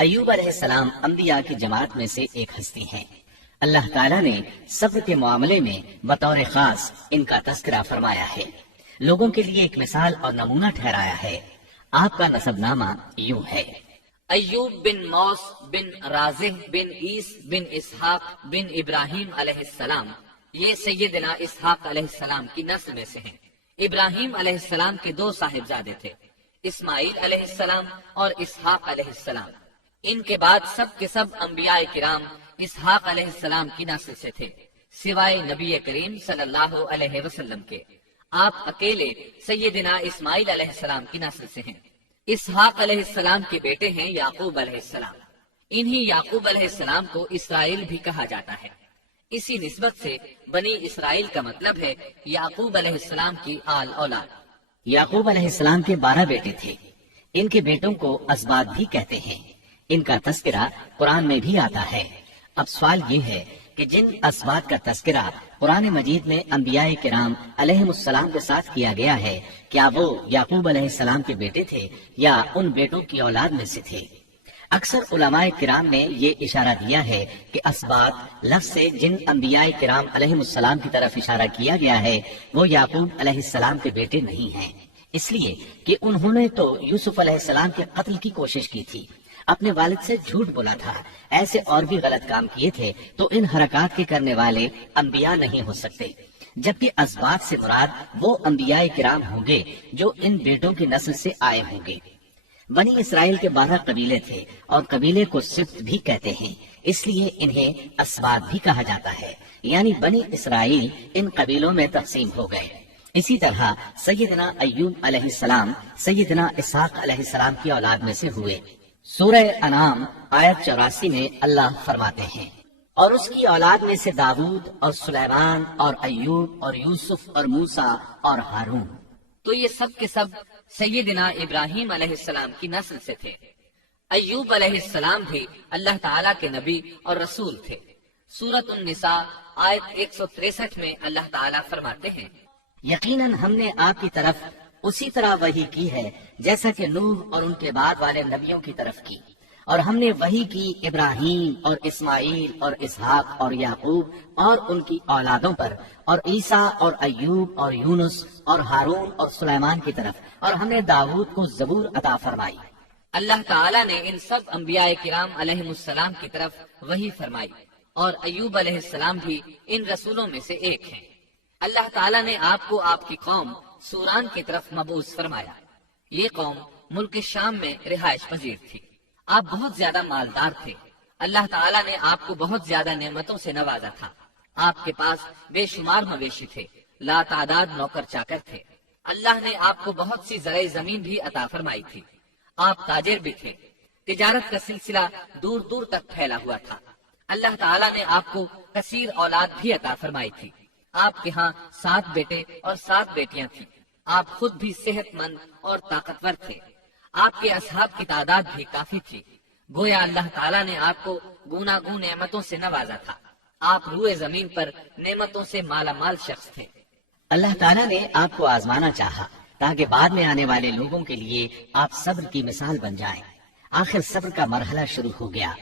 ایوب علیہ السلام انبیاء کی جماعت میں سے ایک ہستی ہیں۔ اللہ تعالیٰ نے صبر کے معاملے میں بطور خاص ان کا تذکرہ فرمایا ہے، لوگوں کے لیے ایک مثال اور نمونہ ٹھہرایا ہے۔ آپ کا نسب نامہ یوں ہے: ایوب بن موس بن رازح بن عیس بن اسحاق بن ابراہیم علیہ السلام، یہ سیدنا اسحاق علیہ السلام کی نسل میں سے ہیں۔ ابراہیم علیہ السلام کے دو صاحبزادے تھے، اسماعیل علیہ السلام اور اسحاق علیہ السلام۔ ان کے بعد سب کے سب انبیاء کرام اسحاق علیہ السلام کی نسل سے تھے، سوائے نبی کریم صلی اللہ علیہ وسلم کے۔ آپ اکیلے سیدنا اسماعیل علیہ السلام کی نسل سے ہیں۔ اسحاق علیہ السلام کے بیٹے ہیں یعقوب علیہ السلام۔ انہی یعقوب علیہ السلام کو اسرائیل بھی کہا جاتا ہے۔ اسی نسبت سے بنی اسرائیل کا مطلب ہے یعقوب علیہ السلام کی آل اولاد۔ یعقوب علیہ السلام کے 12 بیٹے تھے۔ ان کے بیٹوں کو اسباط بھی کہتے ہیں۔ ان کا تذکرہ قرآن میں بھی آتا ہے۔ اب سوال یہ ہے کہ جن اسباط کا تذکرہ قرآن مجید میں انبیاء کرام علیہم السلام کے ساتھ کیا گیا ہے، کیا وہ یعقوب علیہ السلام کے بیٹے تھے یا ان بیٹوں کی اولاد میں سے تھے؟ اکثر علماء کرام نے یہ اشارہ دیا ہے کہ اسباط لفظ سے جن انبیاء کرام علیہم السلام کی طرف اشارہ کیا گیا ہے وہ یعقوب علیہ السلام کے بیٹے نہیں ہیں، اس لیے کہ انہوں نے تو یوسف علیہ السلام کے قتل کی کوشش کی تھی، اپنے والد سے جھوٹ بولا تھا، ایسے اور بھی غلط کام کیے تھے، تو ان حرکات کے کرنے والے انبیاء نہیں ہو سکتے، جبکہ اسباط سے مراد وہ انبیاء کرام ہوں گے جو ان بیٹوں کی نسل سے آئے ہوں گے۔ بنی اسرائیل کے 12 قبیلے تھے اور قبیلے کو سبط بھی کہتے ہیں، اس لیے انہیں اسباط بھی کہا جاتا ہے، یعنی بنی اسرائیل ان قبیلوں میں تقسیم ہو گئے۔ اسی طرح سیدنا ایوب علیہ السلام سیدنا اسحاق علیہ السلام کی اولاد میں سے ہوئے۔ سورہ انعام آیت 84 میں اللہ فرماتے ہیں: اور اس کی اولاد میں سے داؤد اور سلیمان اور ایوب اور یوسف اور موسیٰ اور ہارون۔ تو یہ سب کے سب سیدنا ابراہیم علیہ السلام کی نسل سے تھے۔ ایوب علیہ السلام بھی اللہ تعالیٰ کے نبی اور رسول تھے۔ سورۃ النساء آیت 163 میں اللہ تعالیٰ فرماتے ہیں: یقیناً ہم نے آپ کی طرف اسی طرح وحی کی ہے جیسا کہ نوح اور ان کے بعد والے نبیوں کی طرف کی، اور ہم نے وحی کی ابراہیم اور اسماعیل اور اسحاق اور یعقوب اور ان کی اولادوں پر، اور عیسیٰ اور ایوب اور یونس اور ہارون اور سلیمان کی طرف، اور ہم نے داؤد کو زبور عطا فرمائی۔ اللہ تعالیٰ نے ان سب انبیاء کرام علیہ السلام کی طرف وحی فرمائی، اور ایوب علیہ السلام بھی ان رسولوں میں سے ایک ہیں۔ اللہ تعالیٰ نے آپ کو آپ کی قوم سوران کی طرف مبعوث فرمایا۔ یہ قوم ملک شام میں رہائش پذیر تھی۔ آپ بہت زیادہ مالدار تھے۔ اللہ تعالیٰ نے آپ کو بہت زیادہ نعمتوں سے نوازا تھا۔ آپ کے پاس بے شمار مویشی تھے، لا تعداد نوکر چاکر تھے۔ اللہ نے آپ کو بہت سی زرعی زمین بھی عطا فرمائی تھی۔ آپ تاجر بھی تھے۔ تجارت کا سلسلہ دور دور تک پھیلا ہوا تھا۔ اللہ تعالیٰ نے آپ کو کثیر اولاد بھی عطا فرمائی تھی۔ آپ کے ہاں 7 بیٹے اور 7 بیٹیاں تھیں۔ آپ خود بھی صحت مند اور طاقتور تھے۔ آپ کے اصحاب کی تعداد بھی کافی تھی۔ گویا اللہ تعالیٰ نے آپ کو گوناگون نعمتوں سے نوازا تھا۔ آپ روئے زمین پر نعمتوں سے مالا مال شخص تھے۔ اللہ تعالیٰ نے آپ کو آزمانا چاہا تاکہ بعد میں آنے والے لوگوں کے لیے آپ صبر کی مثال بن جائیں۔ آخر صبر کا مرحلہ شروع ہو گیا۔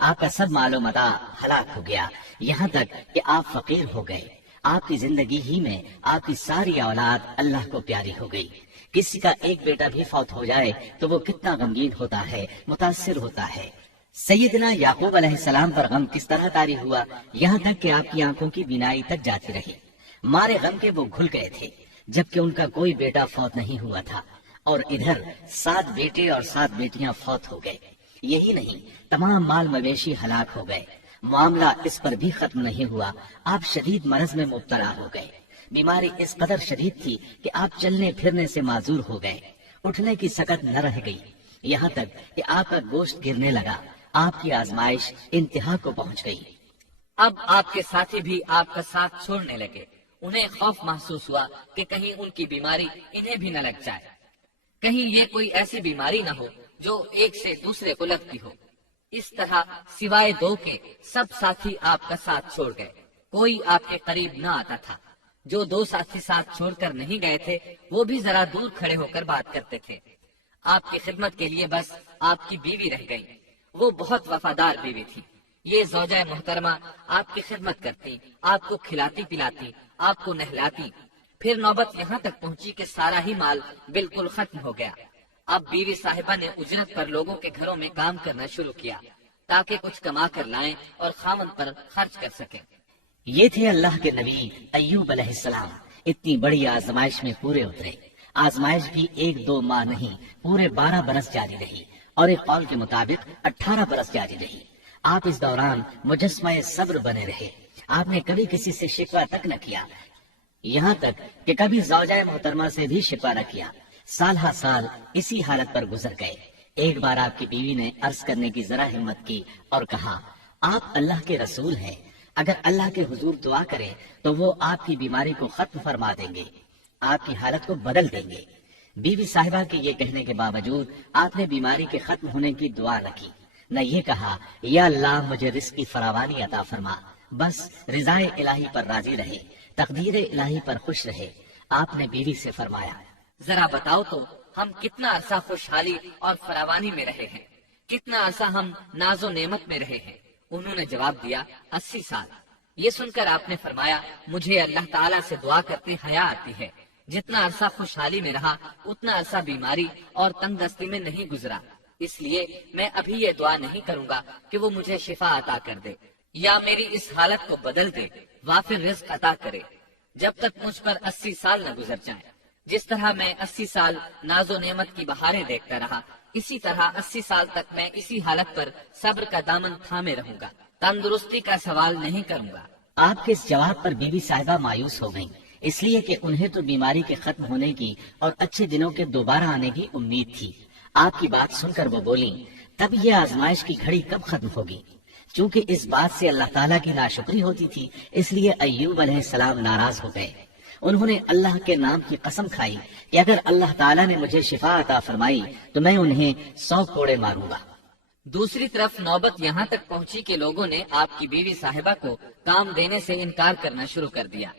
آپ کا سب مال و متاع ہلاک ہو گیا، یہاں تک کہ آپ فقیر ہو گئے۔ آپ کی زندگی ہی میں آپ کی ساری اولاد اللہ کو پیاری ہو گئی۔ کسی کا ایک بیٹا بھی فوت ہو جائے تو وہ کتنا غمگین ہوتا ہے، متاثر ہوتا ہے۔ سیدنا یعقوب علیہ السلام پر غم کس طرح طاری ہوا، یہاں تک کہ آپ کی آنکھوں کی بینائی تک جاتی رہی۔ مارے غم کے وہ گھل گئے تھے، جبکہ ان کا کوئی بیٹا فوت نہیں ہوا تھا، اور ادھر 7 بیٹے اور 7 بیٹیاں فوت ہو گئے۔ یہی نہیں، تمام مال مویشی ہلاک ہو گئے۔ معاملہ اس پر بھی ختم نہیں ہوا، آپ شدید مرض میں مبتلا ہو گئے۔ بیماری اس قدر شدید تھی کہ آپ چلنے پھرنے سے معذور ہو گئے، اٹھنے کی سکت نہ رہ گئی، یہاں تک کہ آپ کا گوشت گرنے لگا۔ آپ کی آزمائش انتہا کو پہنچ گئی۔ اب آپ کے ساتھی بھی آپ کا ساتھ چھوڑنے لگے۔ انہیں خوف محسوس ہوا کہ کہیں ان کی بیماری انہیں بھی نہ لگ جائے، کہیں یہ کوئی ایسی بیماری نہ ہو جو ایک سے دوسرے کو لگتی ہو۔ اس طرح سوائے 2 کے سب ساتھی آپ کا ساتھ چھوڑ گئے، کوئی آپ کے قریب نہ آتا تھا۔ جو 2 ساتھی ساتھ چھوڑ کر نہیں گئے تھے وہ بھی ذرا دور کھڑے ہو کر بات کرتے تھے۔ آپ کی خدمت کے لیے بس آپ کی بیوی رہ گئی، وہ بہت وفادار بیوی تھی۔ یہ زوجہ محترمہ آپ کی خدمت کرتی، آپ کو کھلاتی پلاتی، آپ کو نہلاتی۔ پھر نوبت یہاں تک پہنچی کہ سارا ہی مال بالکل ختم ہو گیا۔ اب بیوی صاحبہ نے اجرت پر لوگوں کے گھروں میں کام کرنا شروع کیا تاکہ کچھ کما کر لائیں اور خاوند پر خرچ کر سکیں۔ یہ تھے اللہ کے نبی ایوب علیہ السلام، اتنی بڑی آزمائش میں پورے اترے۔ آزمائش بھی 1-2 ماہ نہیں، پورے 12 برس جاری رہی، اور ایک قول کے مطابق 18 برس جاری رہی۔ آپ اس دوران مجسمہ صبر بنے رہے۔ آپ نے کبھی کسی سے شکوہ تک نہ کیا، یہاں تک کہ کبھی زوجہ محترمہ سے بھی شکوہ نہ کیا۔ سال ہر سال اسی حالت پر گزر گئے۔ ایک بار آپ کی بیوی نے عرض کرنے کی ذرا ہمت کی اور کہا، آپ اللہ کے رسول ہیں، اگر اللہ کے حضور دعا کریں تو وہ آپ کی بیماری کو ختم فرما دیں گے، آپ کی حالت کو بدل دیں گے۔ بیوی صاحبہ کے یہ کہنے کے باوجود آپ نے بیماری کے ختم ہونے کی دعا نہ کی، نہ یہ کہا یا اللہ مجھے رزق کی فراوانی عطا فرما، بس رضائے الہی پر راضی رہے، تقدیر الہی پر خوش رہے۔ آپ نے بیوی سے فرمایا، ذرا بتاؤ تو ہم کتنا عرصہ خوشحالی اور فراوانی میں رہے ہیں، کتنا عرصہ ہم ناز و نعمت میں رہے ہیں؟ انہوں نے جواب دیا، 80 سال۔ یہ سن کر آپ نے فرمایا، مجھے اللہ تعالیٰ سے دعا کرتے حیا آتی ہے، جتنا عرصہ خوشحالی میں رہا اتنا عرصہ بیماری اور تنگ دستی میں نہیں گزرا، اس لیے میں ابھی یہ دعا نہیں کروں گا کہ وہ مجھے شفا عطا کر دے یا میری اس حالت کو بدل دے، وافر رزق عطا کرے، جب تک مجھ پر 80 سال نہ گزر جائیں۔ جس طرح میں 80 سال ناز و نعمت کی بہاریں دیکھتا رہا، اسی طرح 80 سال تک میں اسی حالت پر صبر کا دامن تھامے رہوں گا، تندرستی کا سوال نہیں کروں گا۔ آپ کے اس جواب پر بیوی صاحبہ مایوس ہو گئیں، اس لیے کہ انہیں تو بیماری کے ختم ہونے کی اور اچھے دنوں کے دوبارہ آنے کی امید تھی۔ آپ کی بات سن کر وہ بولیں، تب یہ آزمائش کی گھڑی کب ختم ہوگی؟ چونکہ اس بات سے اللہ تعالیٰ کی ناشکری ہوتی تھی، اس لیے ایوب علیہ السلام ناراض ہو گئے۔ انہوں نے اللہ کے نام کی قسم کھائی کہ اگر اللہ تعالیٰ نے مجھے شفا عطا فرمائی تو میں انہیں 100 کوڑے ماروں گا۔ دوسری طرف نوبت یہاں تک پہنچی کہ لوگوں نے آپ کی بیوی صاحبہ کو کام دینے سے انکار کرنا شروع کر دیا۔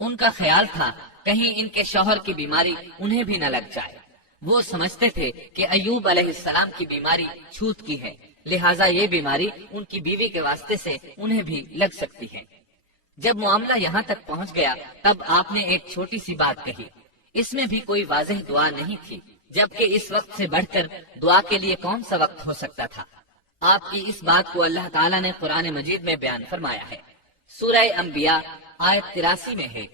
ان کا خیال تھا کہیں ان کے شوہر کی بیماری انہیں بھی نہ لگ جائے۔ وہ سمجھتے تھے کہ ایوب علیہ السلام کی بیماری چھوت کی ہے، لہٰذا یہ بیماری ان کی بیوی کے واسطے سے انہیں بھی لگ سکتی ہے۔ جب معاملہ یہاں تک پہنچ گیا تب آپ نے ایک چھوٹی سی بات کہی، اس میں بھی کوئی واضح دعا نہیں تھی، جبکہ اس وقت سے بڑھ کر دعا کے لیے کون سا وقت ہو سکتا تھا۔ آپ کی اس بات کو اللہ تعالیٰ نے قرآن مجید میں بیان فرمایا ہے۔ سورہ انبیاء آیت 83 میں ہے،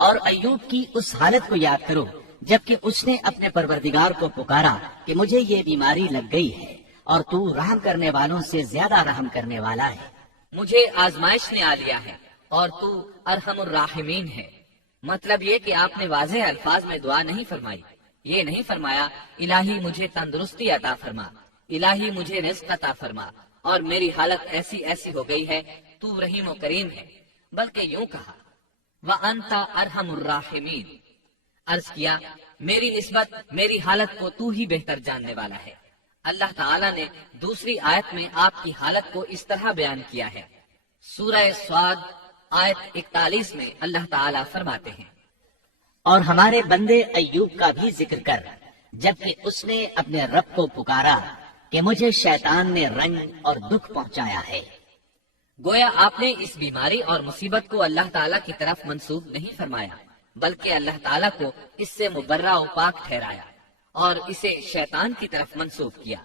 اور ایوب کی اس حالت کو یاد کرو جبکہ اس نے اپنے پروردگار کو پکارا کہ مجھے یہ بیماری لگ گئی ہے اور تو رحم کرنے والوں سے زیادہ رحم کرنے والا ہے۔ مجھے آزمائش نے آ لیا ہے اور تو ارحم الراحمین ہے۔ مطلب یہ کہ آپ نے واضح الفاظ میں دعا نہیں فرمائی، یہ نہیں فرمایا الہی مجھے تندرستی عطا فرما، الہی مجھے رزق عطا فرما اور میری حالت ایسی ایسی ہو گئی ہے، تو رحیم و کریم ہے، بلکہ یوں کہا وَأَنْتَ أَرْحَمُ الرَّاحِمِينَ، عرض کیا میری نسبت میری حالت کو تو ہی بہتر جاننے والا ہے۔ اللہ تعالیٰ نے دوسری آیت میں آپ کی حالت کو اس طرح بیان کیا ہے۔ سورہ صاد آیت 41 میں اللہ تعالیٰ فرماتے ہیں، اور ہمارے بندے ایوب کا بھی ذکر کر جبکہ اس نے اپنے رب کو پکارا کہ مجھے شیطان نے رنج اور دکھ پہنچایا ہے۔ گویا آپ نے اس بیماری اور مصیبت کو اللہ تعالیٰ کی طرف منسوب نہیں فرمایا، بلکہ اللہ تعالیٰ کو اس سے مبرہ و پاک ٹھہرایا اور اسے شیطان کی طرف منسوب کیا۔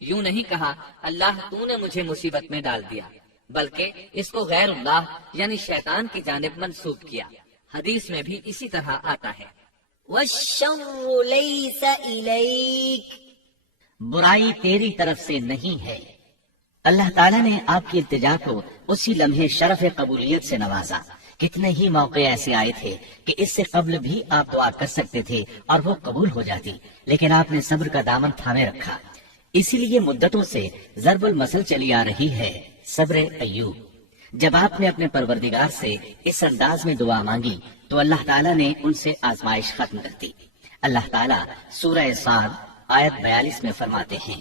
یوں نہیں کہا اللہ تو نے مجھے مصیبت میں ڈال دیا، بلکہ اس کو غیر اللہ یعنی شیطان کی جانب منسوب کیا۔ حدیث میں بھی اسی طرح آتا ہے، وَالشَّرُّ لَيْسَ إِلَيْكَ، برائی تیری طرف سے نہیں ہے۔ اللہ تعالیٰ نے آپ کی التجا کو اسی لمحے شرف قبولیت سے نوازا۔ کتنے ہی موقع ایسے آئے تھے کہ اس سے قبل بھی آپ دعا کر سکتے تھے اور وہ قبول ہو جاتی، لیکن آپ نے صبر کا دامن تھامے رکھا۔ اسی لیے مدتوں سے ضرب المثل چلی آ رہی ہے، صبر ایوب۔ جب آپ نے اپنے پروردگار سے اس انداز میں دعا مانگی تو اللہ تعالیٰ نے ان سے آزمائش ختم کر دی۔ اللہ تعالیٰ سورہ صاد آیت 42 میں فرماتے ہیں،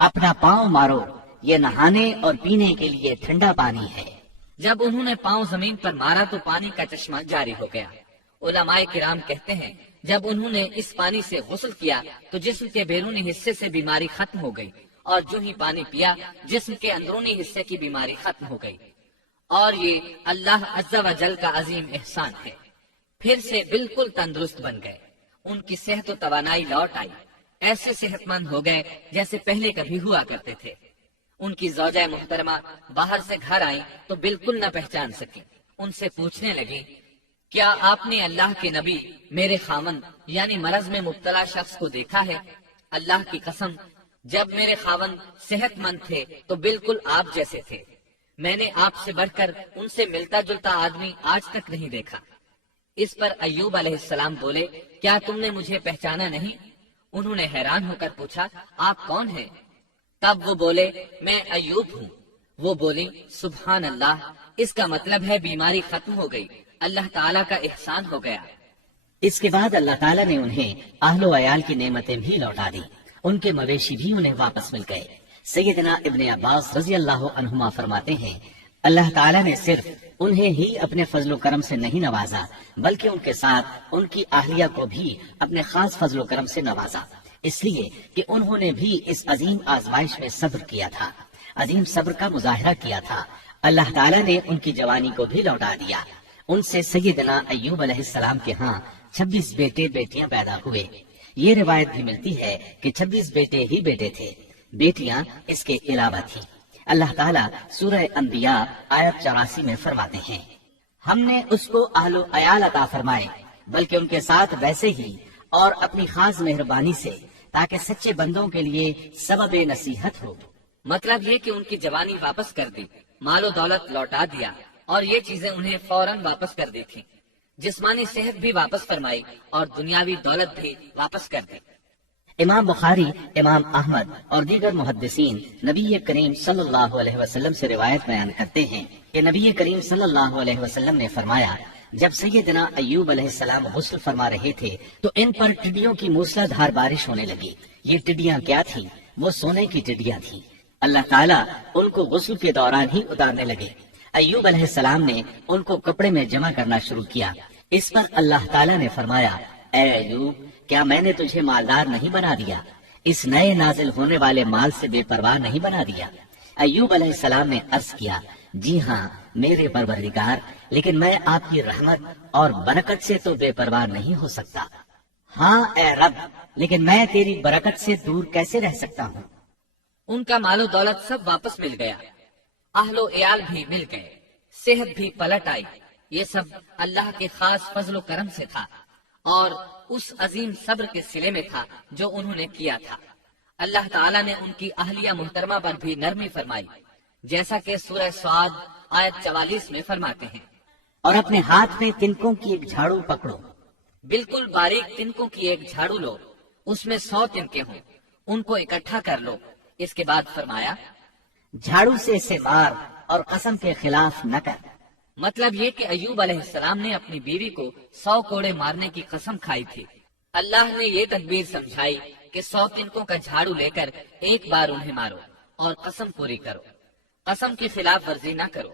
اپنا پاؤں مارو، یہ نہانے اور پینے کے لیے ٹھنڈا پانی ہے۔ جب انہوں نے پاؤں زمین پر مارا تو پانی کا چشمہ جاری ہو گیا۔ علماء کرام کہتے ہیں جب انہوں نے اس پانی سے غسل کیا تو جسم کے بیرونی حصے سے بیماری ختم ہو گئی اور جو ہی پانی پیا جسم کے اندرونی حصے کی بیماری ختم ہو گئی، اور یہ اللہ عز و جل کا عظیم احسان ہے۔ پھر سے بالکل تندرست بن گئے، ان کی صحت و توانائی لوٹ آئی، ایسے صحت مند ہو گئے جیسے پہلے کبھی ہوا کرتے تھے۔ ان کی زوجہ محترمہ باہر سے گھر آئیں تو بالکل نہ پہچان سکی، ان سے پوچھنے لگی، کیا آپ نے اللہ کے نبی میرے خاوند یعنی مرض میں مبتلا شخص کو دیکھا ہے؟ اللہ کی قسم، جب میرے خاوند صحت مند تھے تو بالکل آپ جیسے تھے، میں نے آپ سے بڑھ کر ان سے ملتا جلتا آدمی آج تک نہیں دیکھا۔ اس پر ایوب علیہ السلام بولے، کیا تم نے مجھے پہچانا نہیں؟ انہوں نے حیران ہو کر پوچھا، آپ کون ہیں؟ تب وہ بولے، میں ایوب ہوں۔ وہ بولی، سبحان اللہ، اس کا مطلب ہے بیماری ختم ہو گئی، اللہ تعالیٰ کا احسان ہو گیا۔ اس کے بعد اللہ تعالیٰ نے انہیں اہل و عیال کی نعمتیں بھی لوٹا دی، ان کے مویشی بھی انہیں واپس مل گئے۔ سیدنا ابن عباس رضی اللہ عنہما فرماتے ہیں، اللہ تعالیٰ نے صرف انہیں ہی اپنے فضل و کرم سے نہیں نوازا، بلکہ ان کے ساتھ ان کی اہلیہ کو بھی اپنے خاص فضل و کرم سے نوازا، اس لیے کہ انہوں نے بھی اس عظیم آزمائش میں صبر کیا تھا، عظیم صبر کا مظاہرہ کیا تھا۔ اللہ تعالیٰ نے ان کی جوانی کو بھی لوٹا دیا۔ ان سے سیدنا ایوب علیہ السلام کے ہاں 26 بیٹے بیٹیاں پیدا ہوئے۔ یہ روایت بھی ملتی ہے کہ 26 بیٹے ہی بیٹے تھے، بیٹیاں اس کے علاوہ تھیں۔ اللہ تعالیٰ سورہ انبیاء آیت 84 میں فرماتے ہیں، ہم نے اس کو اہل و عیال عطا فرمائے، بلکہ ان کے ساتھ ویسے ہی اور اپنی خاص مہربانی سے، تاکہ سچے بندوں کے لیے سبب نصیحت ہو۔ مطلب یہ کہ ان کی جوانی واپس کر دی، مال و دولت لوٹا دیا، اور یہ چیزیں انہیں فوراً واپس کر دی تھی، جسمانی صحت بھی واپس فرمائی اور دنیاوی دولت بھی واپس کر دی۔ امام بخاری، امام احمد اور دیگر محدثین نبی کریم صلی اللہ علیہ وسلم سے روایت بیان کرتے ہیں کہ نبی کریم صلی اللہ علیہ وسلم نے فرمایا، جب سیدنا ایوب علیہ السلام غسل فرما رہے تھے تو ان پر ٹڈیوں کی موسلا دھار بارش ہونے لگی۔ یہ ٹڈیاں کیا تھیں؟ وہ سونے کی ٹڈیاں تھیں۔ اللہ تعالیٰ ان کو غسل کے دوران ہی اتارنے لگے۔ ایوب علیہ السلام نے ان کو کپڑے میں جمع کرنا شروع کیا۔ اس پر اللہ تعالیٰ نے فرمایا، اے ایوب، کیا میں نے تجھے مالدار نہیں بنا دیا؟ اس نئے نازل ہونے والے مال سے بے پرواہ نہیں بنا دیا؟ ایوب علیہ السلام نے عرض کیا، جی ہاں میرے پروردگار، لیکن میں آپ کی رحمت اور برکت سے تو بے پرواہ نہیں ہو سکتا۔ ہاں اے رب، لیکن میں تیری برکت سے دور کیسے رہ سکتا ہوں؟ ان کا مال و دولت سب واپس مل گیا، اہل و عیال بھی مل گئے، صحت بھی پلٹ آئی۔ یہ سب اللہ کے خاص فضل و کرم سے تھا اور اس عظیم صبر کے صلے میں تھا جو انہوں نے کیا تھا۔ اللہ تعالیٰ نے ان کی اہلیہ محترمہ پر بھی نرمی فرمائی، جیسا کہ سورہ سعد آیت 44 میں فرماتے ہیں، اور اپنے ہاتھ میں تنکوں کی ایک جھاڑو پکڑو۔ بالکل باریک تنکوں کی ایک جھاڑو لو، اس میں 100 تنکے ہوں، ان کو اکٹھا کر لو۔ اس کے بعد فرمایا، جھاڑو سے اسے مار اور قسم کے خلاف نہ کر۔ مطلب یہ کہ ایوب علیہ السلام نے اپنی بیوی کو 100 کوڑے مارنے کی قسم کھائی تھی۔ اللہ نے یہ تدبیر سمجھائی کہ 100 تنکوں کا جھاڑو لے کر ایک بار انہیں مارو اور قسم پوری کرو، قسم کی خلاف ورزی نہ کرو۔